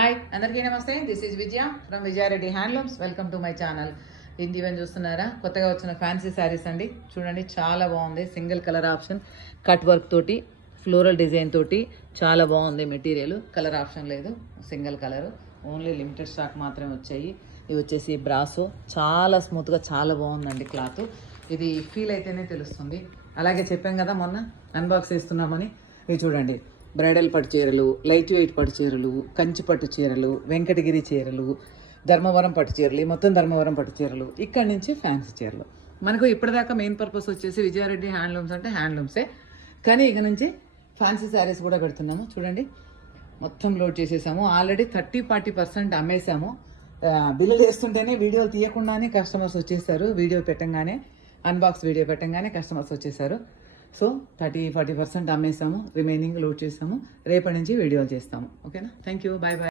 Hi అందరికీ నమస్తే. This is Vijaya from Vijaya Reddy handlooms. Welcome to my channel. ఇవన్నీ చూస్తున్నారా, కొత్తగా వచ్చిన ఫ్యాన్సీ శారీస్ అండి. చూడండి, చాలా బాగుంది. Single colour option, cut work తోటి, ఫ్లోరల్ డిజైన్ తోటి చాలా బాగుంది. మెటీరియల్ కలర్ ఆప్షన్ లేదు, single colour, only limited stock మాత్రమే వచ్చాయి. ఇవి వచ్చేసి బ్రాసో, చాలా స్మూత్గా చాలా బాగుందండి క్లాత్. ఇది ఫీల్ అయితేనే తెలుస్తుంది. అలాగే చెప్పాం కదా మొన్న అన్బాక్స్ చేస్తున్నామని. ఇవి చూడండి, బ్రైడల్ పట్టు చీరలు, లైట్ వెయిట్ పట్టు చీరలు, కంచి పట్టు చీరలు, వెంకటగిరి చీరలు, ధర్మవరం పట్టు చీరలు, మొత్తం ధర్మవరం పట్టు చీరలు, ఇక్కడి నుంచి ఫ్యాన్సీ చీరలు. మనకు ఇప్పటిదాకా మెయిన్ పర్పస్ వచ్చేసి విజయారెడ్డి హ్యాండ్లూమ్స్ అంటే హ్యాండ్లూమ్సే, కానీ ఇక నుంచి ఫ్యాన్సీ శారీస్ కూడా పెడుతున్నాము. చూడండి, మొత్తం లోడ్ చేసేసాము. ఆల్రెడీ 30-40% అమ్మేసాము. బిల్లులు వేస్తుంటేనే వీడియోలు తీయకుండానే కస్టమర్స్ వచ్చేసారు. వీడియో పెట్టంగానే, అన్బాక్స్ వీడియో పెట్టంగానే కస్టమర్స్ వచ్చేసారు. సో 30-40% అమ్మేసాము, రిమైనింగ్ లోడ్ చేసాము. రేపటి నుంచి వీడియోలు చేస్తాము. ఓకేనా? Thank you, bye bye.